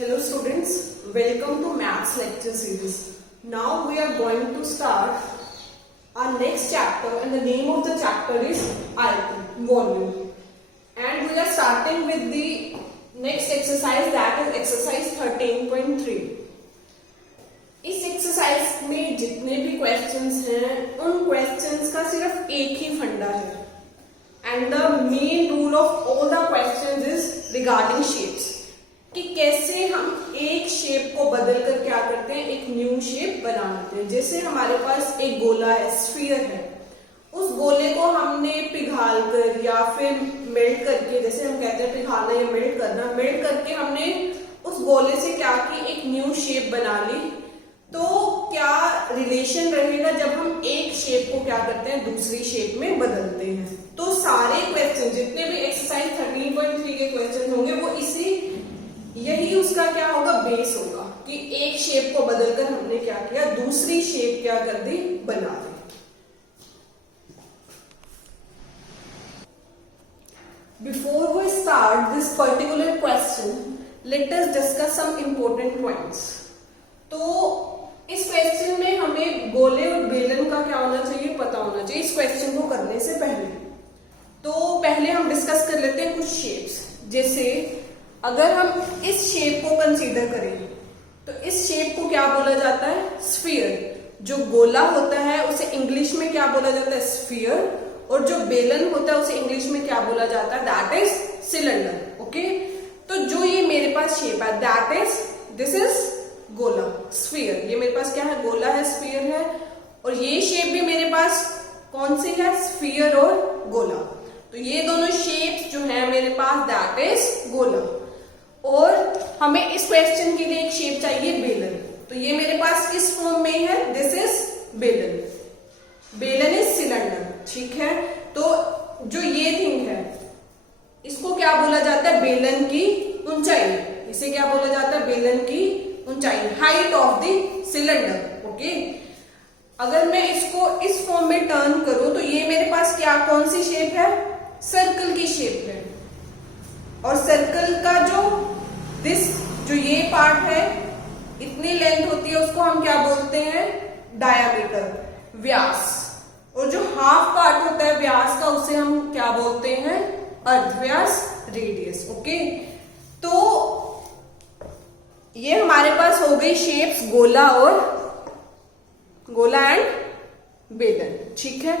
Hello students, welcome to Maths lecture series. Now we are going to start our next chapter and the name of the chapter is Ayatan, volume. And we are starting with the next exercise, that is exercise 13.3. इस exercise में जितने भी questions हैं उन questions का सिर्फ एक ही फंडा है and the main rule of all the questions is regarding shapes, कि कैसे हम एक शेप को बदल कर क्या करते हैं, एक न्यू शेप बनाते हैं। जैसे हमारे पास एक गोला है, स्फीयर है, उस गोले को हमने पिघाल कर या फिर मेल्ट करके, जैसे हम कहते हैं पिघालना या मेल्ट करना, मेल्ट करके हमने उस गोले से क्या की, एक न्यू शेप बना ली। तो क्या रिलेशन रहेगा जब हम एक शेप को क्या करते हैं, दूसरी शेप में बदलते हैं। तो सारे क्वेश्चन जितने भी एक्सरसाइज 13.3 के क्वेश्चन होंगे वो यही उसका क्या होगा, बेस होगा, कि एक शेप को बदलकर हमने क्या किया, दूसरी शेप क्या कर दी, बना दी। Before we start this particular question, let us discuss some important points. तो इस क्वेश्चन में हमें गोले और बेलन का क्या होना चाहिए, पता होना चाहिए इस क्वेश्चन को करने से पहले। तो पहले हम डिस्कस कर लेते हैं कुछ शेप्स। जैसे अगर हम इस शेप को कंसीडर करें तो इस शेप को क्या बोला जाता है, स्फीयर। जो गोला होता है उसे इंग्लिश में क्या बोला जाता है, स्फीयर, और जो बेलन होता है उसे इंग्लिश में क्या बोला जाता है, दैट इज सिलेंडर। ओके, तो जो ये मेरे पास शेप है दैट इज, दिस इज गोला, स्फीयर। ये मेरे पास क्या है, गोला है, स्फीयर है, और ये शेप भी मेरे पास कौन सी है, स्फीयर और गोला। तो ये दोनों शेप्स जो है मेरे पास दैट इज गोला। और हमें इस क्वेश्चन के लिए एक शेप चाहिए, बेलन। तो ये मेरे पास किस फॉर्म में है, दिस इज बेलन। बेलन इज सिलेंडर, ठीक है। तो जो ये थिंग है इसको क्या बोला जाता है, बेलन की ऊंचाई। इसे क्या बोला जाता है, बेलन की ऊंचाई, height of the cylinder. Okay, अगर मैं इसको इस फॉर्म में टर्न करूं तो ये मेरे पास क्या, कौन सी शेप है, सर्कल की शेप है। और सर्कल का जो ये पार्ट है, इतनी लेंथ होती है, उसको हम क्या बोलते हैं, डायामीटर, व्यास। और जो हाफ पार्ट होता है व्यास का, उसे हम क्या बोलते हैं, अर्धव्यास, रेडियस। ओके, तो ये हमारे पास हो गई शेप्स गोला एंड बेलन, ठीक है।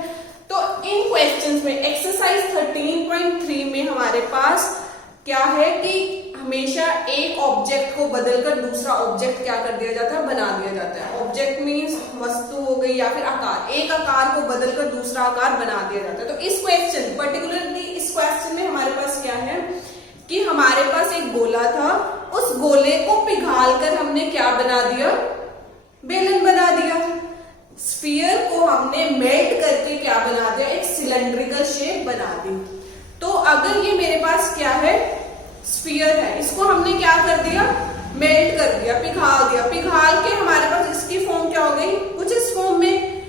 तो इन क्वेश्चंस में एक्सरसाइज 13.3 में हमारे पास क्या है कि हमेशा एक ऑब्जेक्ट को बदलकर दूसरा ऑब्जेक्ट क्या कर दिया जाता है, बना दिया जाता है। ऑब्जेक्ट मीन्स वस्तु हो गई या फिर आकार, एक आकार को बदलकर दूसरा आकार बना दिया जाता है। तो इस क्वेश्चन, पर्टिकुलरली इस क्वेश्चन में हमारे पास क्या है कि हमारे पास एक गोला था, उस गोले को पिघाल कर हमने क्या बना दिया, बेलन बना दिया। स्फीयर को हमने मेल्ट करके क्या बना दिया, एक सिलेंड्रिकल शेप बना दी। तो अगर ये मेरे पास क्या है, स्फीयर है, इसको हमने क्या कर दिया, मेल्ट कर दिया, पिघाल दिया। पिघाल के हमारे पास इसकी फॉर्म क्या हो गई, कुछ इस फॉर्म में।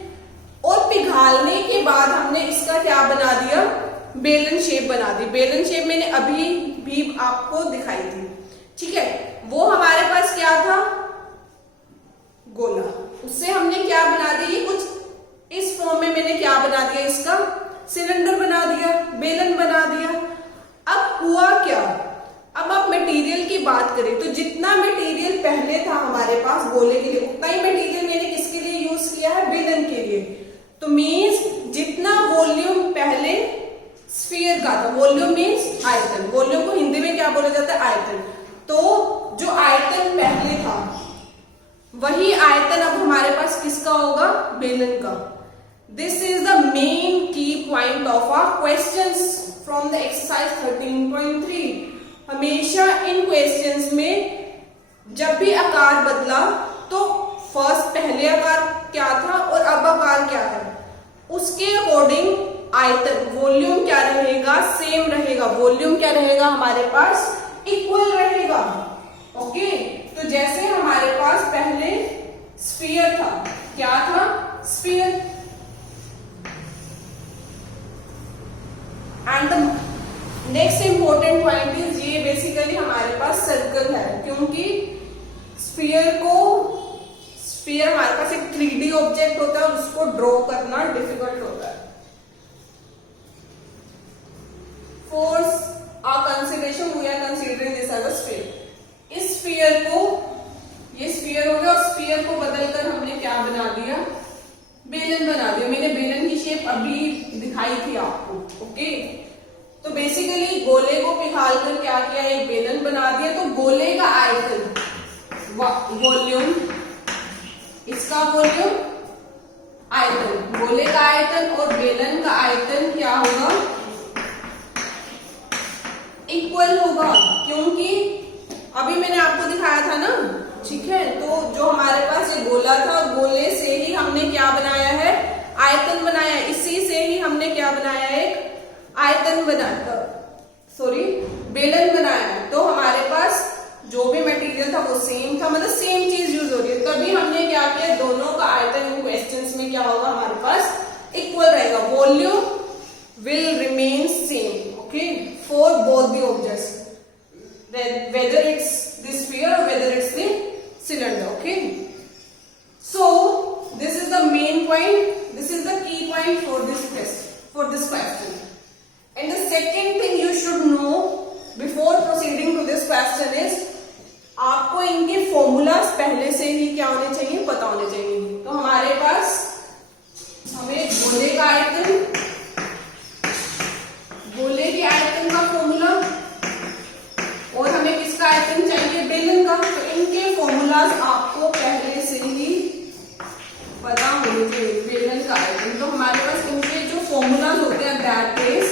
और पिघालने के बाद हमने इसका क्या बना दिया, बेलन शेप बना दी। बेलन शेप मैंने अभी भी आपको दिखाई थी, ठीक है। वो हमारे पास क्या था, गोला, उससे हमने क्या बना दी, कुछ इस फॉर्म में मैंने क्या बना दिया, इसका सिलेंडर बना दिया, बेलन बना दिया। अब हुआ क्या, अब आप मटेरियल की बात करें तो जितना मटेरियल पहले था हमारे पास गोले के लिए, उतना ही मटेरियल मैंने किसके लिए यूज किया है, बेलन के लिए। तो मीन्स जितना वॉल्यूम पहले स्फीयर का था, वॉल्यूम मीन्स आयतन, वॉल्यूम को हिंदी में क्या बोला जाता है, आयतन। तो जो आयतन पहले था वही आयतन अब हमारे पास किसका होगा, बेलन का। This is the main key point of our questions from the exercise 13.3। हमेशा इन क्वेश्चंस में जब भी आकार बदला तो फर्स्ट पहले आकार क्या था और अब आकार क्या है, उसके अकॉर्डिंग आयतन, वॉल्यूम क्या रहेगा, सेम रहेगा। वॉल्यूम क्या रहेगा हमारे पास, इक्वल रहेगा। ओके, तो जैसे हमारे पास पहले स्फीयर था, क्या था, sphere, and next important point is ये बेसिकली हमारे पास सर्कल है, क्योंकि स्फीयर हमारे पास एक 3D ऑब्जेक्ट होता है और उसको ड्रॉ करना डिफिकल्ट होता है। For our consideration we are considering this as a sphere। इस स्फीयर को, ये स्फीयर हो गया और स्फीयर को बदलकर हमने क्या बना दिया, बेलन बना दिया। मैंने बेलन की शेप अभी दिखाई थी आपको, ओके। तो बेसिकली गोले को पिघाल कर क्या किया, एक बेलन बना दिया। तो गोले का आयतन, वॉल्यूम, इसका वॉल्यूम, आयतन, गोले का आयतन और बेलन का आयतन क्या होगा, इक्वल होगा, क्योंकि अभी मैंने आपको दिखाया था ना, ठीक है। तो जो हमारे पास ये गोला था, गोले से ही हमने क्या बनाया है, आयतन बनाया। इसी से ही हमने क्या बनाया, एक आयतन बनाया, सॉरी बेलन बनाया। तो हमारे पास जो भी मटेरियल था वो सेम था, मतलब सेम चीज यूज हो रही है। तभी हमने क्या किया, दोनों का आयतन इन क्वेश्चंस में क्या होगा, हमारे पास इक्वल रहेगा। Volume will remain same, okay, for both the objects, whether it's the sphere or whether it's the cylinder, okay। So this is the main point, this is the key point for this question। And the second thing you should know before proceeding to this question is, आपको इनके formulas पहले से ही क्या होने चाहिए, पता होने चाहिए। तो हमारे पास हमें गोले का आयतन, गोले के आयतन का फॉर्मूला और हमें किसका आयतन चाहिए, बेलन का। तो इनके फॉर्मूलाज आपको पहले से ही पता होने चाहिए, बेलन का आयतन। तो हमारे पास इनके जो फॉर्मूलाज होते हैं, दैट इज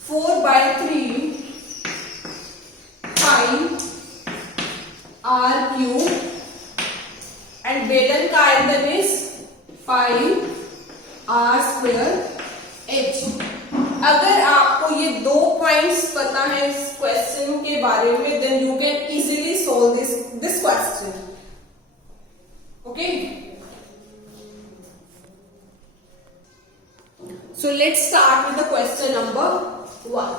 4/3 r³ एंड बेलन का आयतन इज 5r² h। अगर आपको ये दो पॉइंट्स पता है इस क्वेश्चन के बारे में, then you can easily solve this question, okay. So let's start with the question number 1।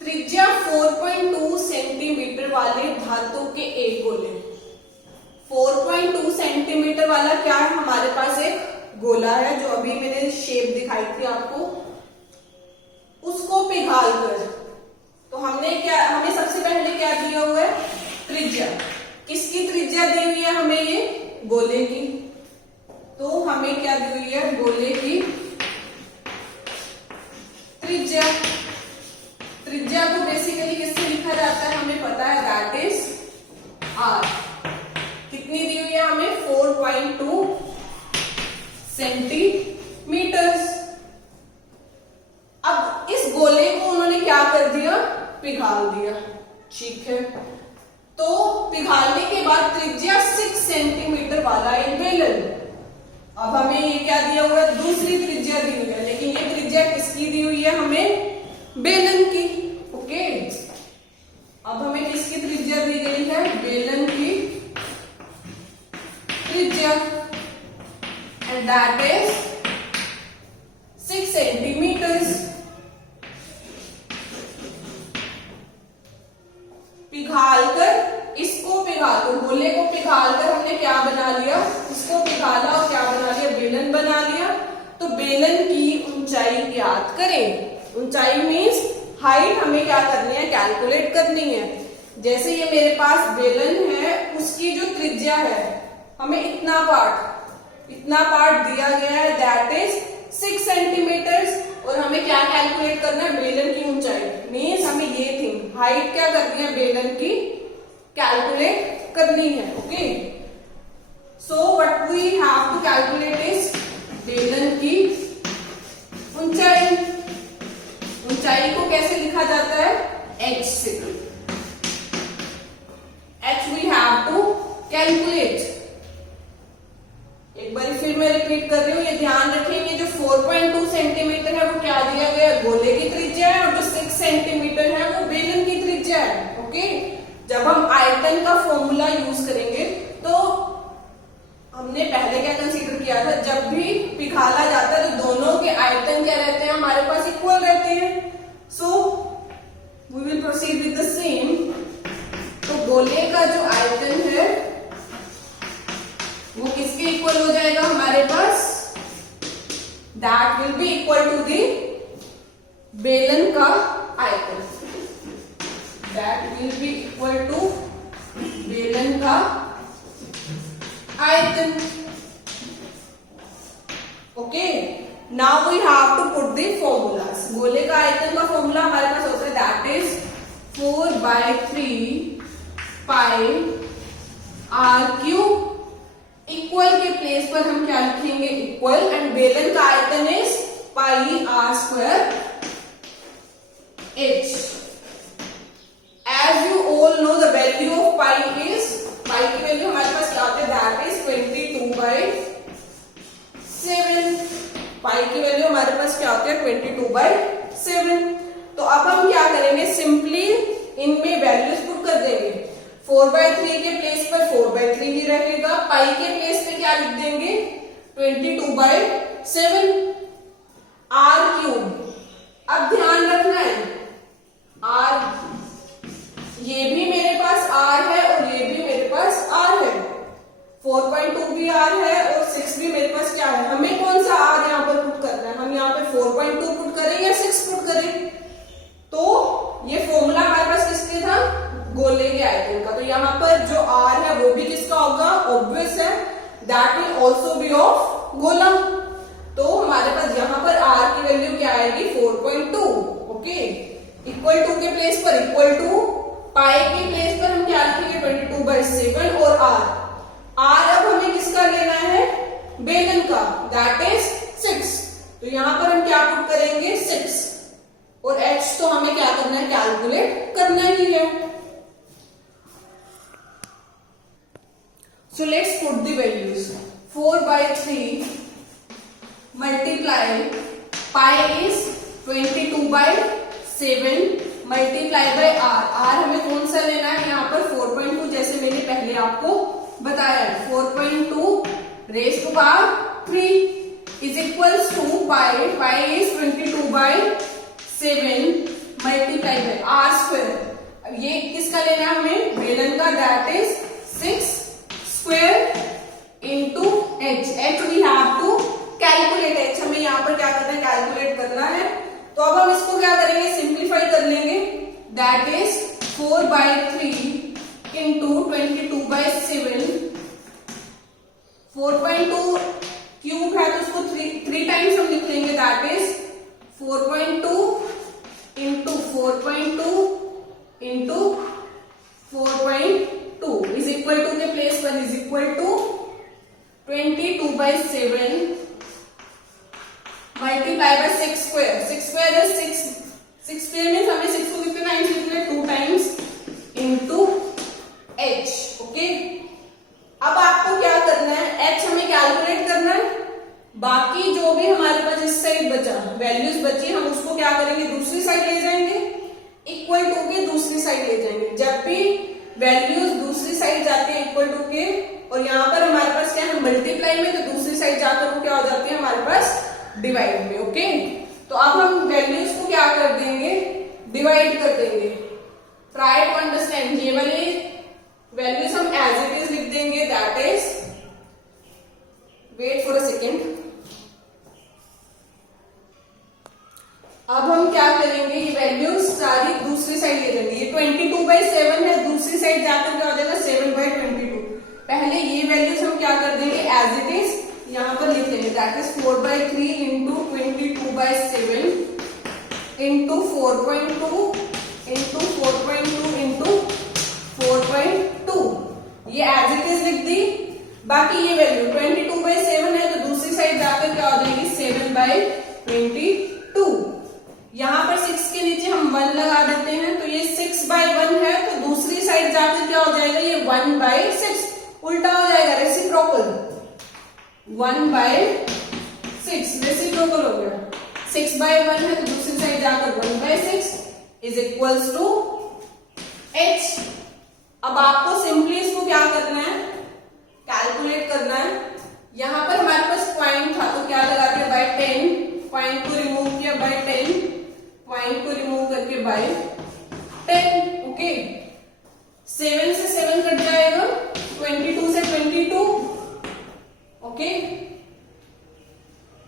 त्रिज्या 4.2 सेंटीमीटर वाले धातु के एक गोले, 4.2 सेंटीमीटर वाला क्या है, हमारे पास एक गोला है, जो अभी मैंने शेप दिखाई थी आपको, उसको पिघाल कर। तो हमें सबसे पहले क्या दिया हुआ है, त्रिज्या। किसकी त्रिज्या दी हुई है हमें, ये गोले की। तो हमें क्या दी हुई है, गोले की त्रिज्या। त्रिज्या को बेसिकली किससे लिखा जाता है, हमें पता है, दैट इज r। कितनी दी हुई है हमें, 4.2 सेंटीमीटर्स। अब इस गोले को उन्होंने क्या कर दिया, पिघाल दिया, ठीक है। तो पिघालने के बाद त्रिज्या 6 सेंटीमीटर वाला एक बेलन। अब हमें ये क्या दिया हुआ है, दूसरी त्रिज्या दी हुई है, लेकिन ये त्रिज्या किसकी दी हुई है, हमें बेलन की, ओके। अब हमें किसकी त्रिज्या दी गई है, बेलन की त्रिज्या, एंड दैट इज 6 सेंटीमीटर्स। पिघालकर, इसको पिघालकर, गोले को पिघालकर हमने क्या बना लिया, इसको पिघाला और क्या बना लिया, बेलन बना लिया। तो बेलन की ऊंचाई ज्ञात करें। ऊंचाई मीन्स हाइट हमें क्या करनी है, कैलकुलेट करनी है। जैसे ये मेरे पास बेलन है, उसकी जो त्रिज्या है, हमें इतना पार्ट दिया गया है, दैट इज 6 सेंटीमीटर्स। और हमें क्या कैलकुलेट करना है, बेलन की ऊंचाई। मीन्स हमें ये थिंग, हाइट क्या करनी है, बेलन की कैलकुलेट करनी है, okay. So what we have to calculate is बेलन की ऊंचाई। ऊंचाई को कैसे लिखा जाता है, h से। h we have to calculate. एक बार फिर मैं रिपीट कर रही हूँ, ये ध्यान रखेंगे, जो 4.2 सेंटीमीटर है वो क्या दिया गया है, गोले की त्रिज्या है, और जो 6 सेंटीमीटर है वो बेलन की त्रिज्या है, ओके। जब हम आयतन का फॉर्मूला यूज करेंगे, तो हमने पहले क्या कंसीडर किया था, जब भी पिघाला जाता है तो दोनों के आयतन क्या रहते हैं हमारे पास इक्वल रहते हैं. So we will proceed with the same. तो गोले का जो आयतन है वो किसके इक्वल हो जाएगा हमारे पास, that will be equal to the बेलन का आयतन. That will be equal to बेलन का आयतन. Okay, now we have to put the formulas. गोले का आयतन का फॉर्मूला हमारे पास होता है that is 4/3 pi r cube. Equal के प्लेस पर हम क्या लिखेंगे, इक्वल. एंड बेलन का आयतन is pi r square h. As you all know the value of pi is, पाई की वैल्यू हमारे पास क्या होती है, दैट इज 22/7. पाई की वैल्यू हमारे पास क्या होती है 22/7. तो अब हम क्या करेंगे, सिंपली इनमें वैल्यूज पुट कर देंगे. 4/3 के प्लेस पर 4/3 ही रहेगा. पाई के प्लेस पे क्या लिख देंगे 22/7 आर क्यूब. अब ध्यान रखना है आर, ये भी मेरे पास आर है और ये भी मेरे पास आर है. 4.2 भी आर है और 6 भी मेरे पास क्या है. हमें कौन सा आर यहाँ पर पुट करना है, हम यहाँ पे 4.2 पुट करें या 6 पुट करें. तो ये फॉर्मूला हमारे पास किसके था, गोले के आयतन का. तो यहाँ पर जो आर है वो भी किसका होगा, ऑब्वियस है, that will also be of गोला. तो हमारे पास यहाँ पर आर की वैल्यू क्या आएगी 4.2. ओके, इक्वल टू के प्लेस पर इक्वल टू, पाई के प्लेस पर हम क्या लिखेंगे 22/7 और आर. आर अब हमें किसका लेना है, बेलन का, दैट इज 6. तो यहां पर हम क्या पुट करेंगे 6 और h तो हमें क्या करना है, कैलकुलेट करना ही है. So let's put the values. 4/3 multiply pi is 22/7 multiply by R. R हमें कौन सा लेना है यहाँ पर 4.2, जैसे मैंने पहले आपको बताया है. 4.2 raise to power 3 is equals to pi. Pi is 22/7 multiply by R square. अब ये किसका लेना है हमें, बेलन का, that is 6 square into H. H we have to calculate. H हमें यहाँ पर क्या करना है, कैलकुलेट करना है. तो अब हम इसको क्या करेंगे, सिंप्लीफाई कर लेंगे. That is 4/3 into 22/7. 4.2 क्यूब है तो उसको 3 टाइम्स हम लिख लेंगे. That is 4.2 into 4.2 into 4.2 is equal to के प्लेस पर is equal to 22/7 multiply by 6 square. 6 square is 6 square means हमें 6 को कितने टाइम्स लिखना है, 2 टाइम्स इंटू एच. ओके, अब आपको क्या करना है, एच हमें कैलकुलेट करना है. बाकी जो भी हमारे पास इस साइड बचा वैल्यूज बची, हम उसको क्या करेंगे, दूसरी साइड ले जाएंगे, इक्वल टू के दूसरी साइड ले जाएंगे. जब भी वैल्यूज दूसरी साइड जाते हैं इक्वल टू के, और यहाँ पर हमारे पास क्या है मल्टीप्लाई में, तो दूसरी साइड जाकर वो क्या हो जाती है हमारे पास डिवाइड में. ओके, तो अब हम वैल्यूज को क्या कर देंगे, डिवाइड कर देंगे. Try to understand. ये वाली वैल्यूज हम एज इट इज लिख देंगे. That is, wait for a second. अब हम क्या करेंगे, ये वैल्यूज सारी दूसरी साइड ले जाएंगे. ये 22/7 है, दूसरी साइड जाकर क्या हो जाएगा 7/22. पहले ये वैल्यूज हम क्या कर देंगे एज इट इज यहां पर लिख लेंगे. That is 4/3 into 22/7 into 4.2 into 4.2 into 4.2. ये एज इट इज लिख दी. बाकी ये वैल्यू 22/7 है तो दूसरी साइड जाकर क्या हो जाएगी 7/22. यहाँ पर 6 के नीचे हम 1 लगा देते हैं, तो ये 6/1 है, तो दूसरी साइड जाकर क्या हो जाएगा ये 1/6. उल्टा हो जाएगा, रेसिप्रोकल. 1/6 रेसिप्रोकल हो गया. 6/1 है तो दूसरी साइड जाकर 1/6 इज इक्वल्स टू h. अब आपको सिंपली इसको क्या करना है, कैलकुलेट करना है. यहाँ पर हमारे पास पॉइंट था तो क्या लगा दिया बाय 10, पॉइंट को रिमूव किया बाय 10, पॉइंट को रिमूव करके बाय 10। ओके, 7 से 7 कट जाएगा, 22 से 22। ओके,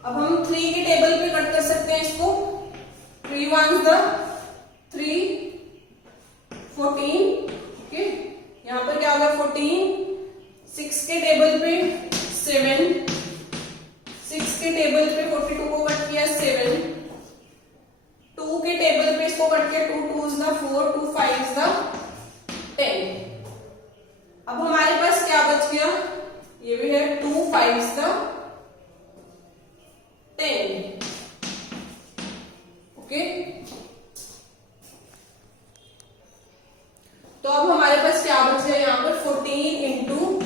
अब हम 3 के टेबल पे कट कर सकते हैं इसको। 3 1 3 14। ओके, यहां पर क्या होगा 14। 6 के टेबल पे 7, 6 के टेबल पे 42 को कट किया 7, 2 के टेबल पे इसको कट किया 2 2 4, 2 5 10। अब हमारे पास क्या बच गया, ये भी है 2 5 10। ओके, तो अब हमारे पास क्या बच गया यहाँ पर 14 into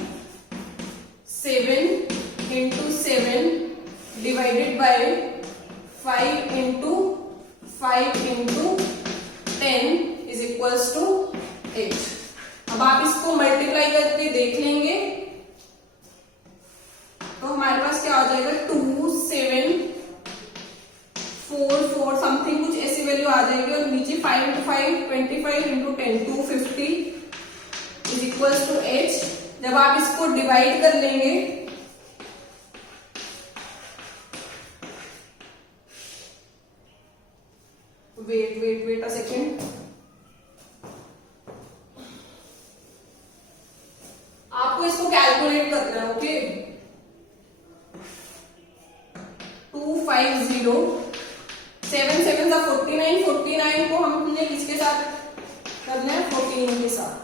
7 divided by 5 into 10 is equals to 8। अब आप इसको मल्टीप्लाई करके देख लेंगे तो हमारे पास क्या हो जाएगा 2 7 4 4 समथिंग कुछ ऐसी वैल्यू आ जाएगी, और नीचे 5 into 5 25 into 10 250 is equals to 8। जब आप इसको डिवाइड कर लेंगे वेट अ सेकेंड, आपको इसको कैलकुलेट करना है। ओके, 250 7 7 49, 49 को हमने किसके साथ करना है 14 के साथ।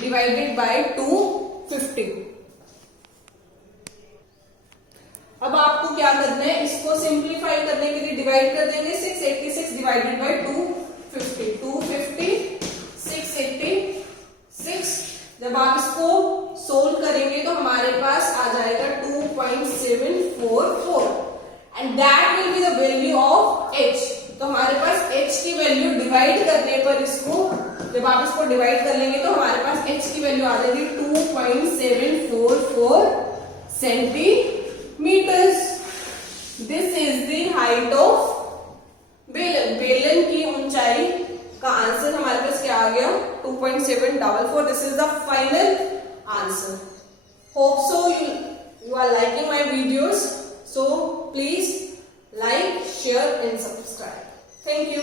Divided by 250। अब आपको क्या करना है, इसको सिंप्लीफाई करने के लिए डिवाइड कर देंगे। 686 डिवाइडेड बाय 250, 250 686। जब आप इसको सोल्व करेंगे तो हमारे पास आ जाएगा 2.744 and that will be the value of h। तो हमारे पास h की वैल्यू डिवाइड करने पर इसको, जब आप इसको डिवाइड कर लेंगे तो हमारे पास h की वैल्यू आ जाएगी 2.744 centimetres. This is the height of belan. बेलन की ऊंचाई का आंसर हमारे पास क्या आ गया 2.744। This is the final answer. Hope so you are liking my videos, so please like, share and subscribe. Thank you.